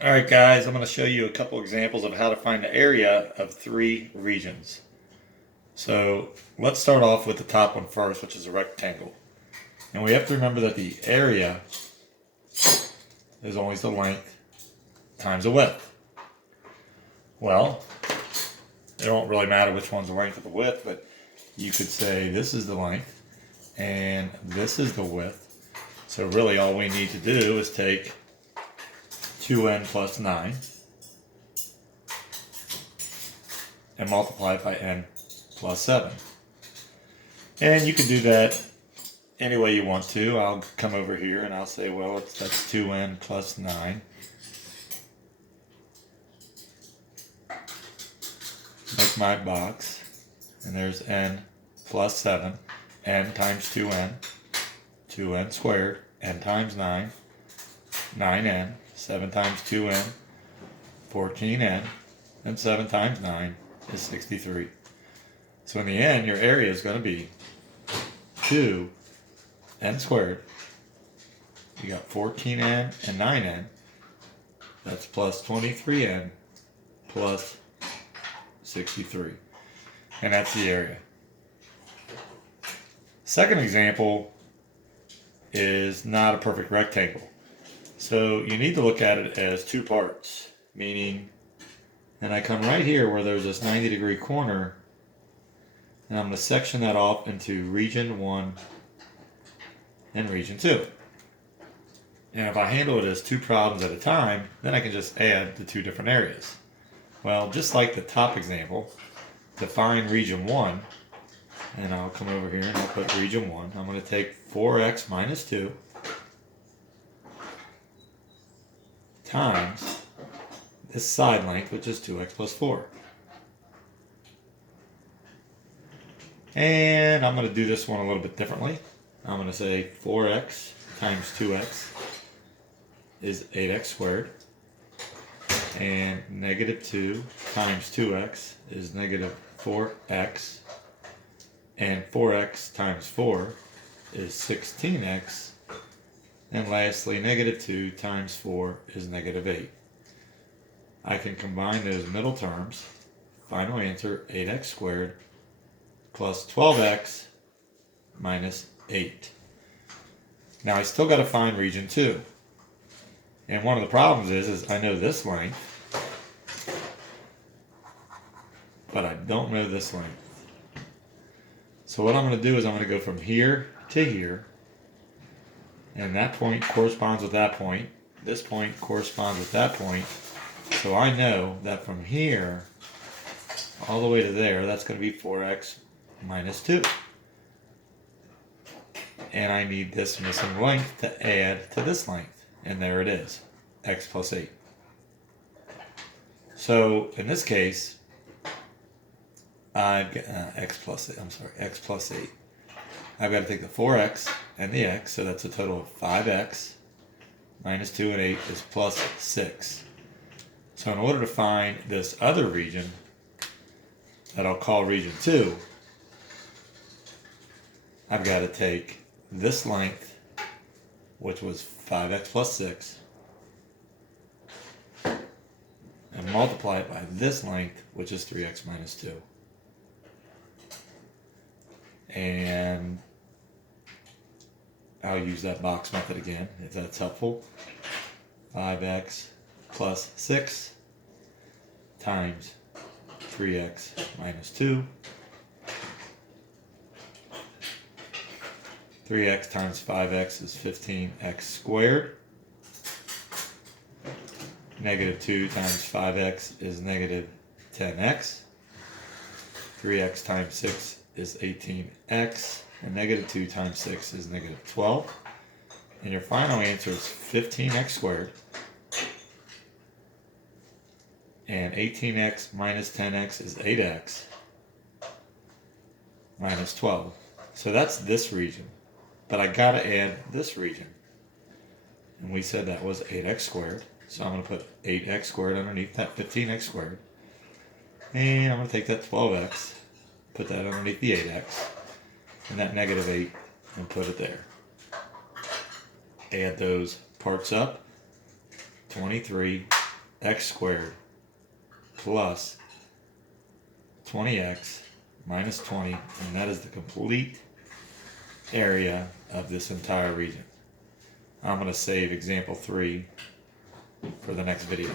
Alright guys, I'm going to show you a couple examples of how to find the area of three regions. So let's start off with the top one first, which is a rectangle. And we have to remember that the area is always the length times the width. Well, it don't really matter which one's the length or the width, but you could say this is the length and this is the width. So really all we need to do is take 2n plus 9 and multiply it by n plus 7. And you can do that any way you want to. I'll come over here and I'll say, well, that's 2n plus 9. Make my box. And there's n plus 7. N times 2n. 2n squared. N times 9. 9n. 7 times 2n. 14n. And 7 times 9 is 63. So in the end, your area is going to be 2n squared. You got 14n and 9n. That's plus 23n plus 63. And that's the area. Second example is not a perfect rectangle. So you need to look at it as two parts, meaning, and I come right here where there's this 90-degree corner, and I'm going to section that off into region 1 and region 2. And if I handle it as two problems at a time, then I can just add the two different areas. Well, just like the top example, to find region 1, and I'll come over here and I'll put region 1. I'm going to take 4x minus 2 times this side length, which is 2x plus 4. And I'm going to do this one a little bit differently. I'm going to say 4x times 2x is 8x squared. And negative 2 times 2x is negative 4x. And 4x times 4 is 16x. And lastly, negative 2 times 4 is negative 8. I can combine those middle terms. Final answer, 8x squared plus 12x minus 8. Now I still got to find region 2. And one of the problems is I know this length, but I don't know this length. So what I'm going to do is I'm going to go from here to here. And that point corresponds with that point. This point corresponds with that point. So I know that from here all the way to there, that's going to be 4x minus 2. And I need this missing length to add to this length. And there it is, x plus 8. So in this case, I've got x plus 8. I've got to take the 4x and the x, so that's a total of 5x minus 2 and 8 is plus 6. So in order to find this other region that I'll call region 2, I've got to take this length, which was 5x plus 6, and multiply it by this length, which is 3x minus 2. And I'll use that box method again, if that's helpful. 5x plus 6 times 3x minus 2. 3x times 5x is 15x squared. Negative 2 times 5x is negative 10x. 3x times 6 is 18x. And negative 2 times 6 is negative 12. And your final answer is 15x squared. And 18x minus 10x is 8x minus 12. So that's this region. But I gotta add this region. And we said that was 8x squared. So I'm gonna put 8x squared underneath that 15x squared. And I'm gonna take that 12x, put that underneath the 8x, and that negative 8, and put it there. Add those parts up. 23 x squared plus 20x minus 20, and that is the complete area of this entire region. I'm going to save example 3 for the next video.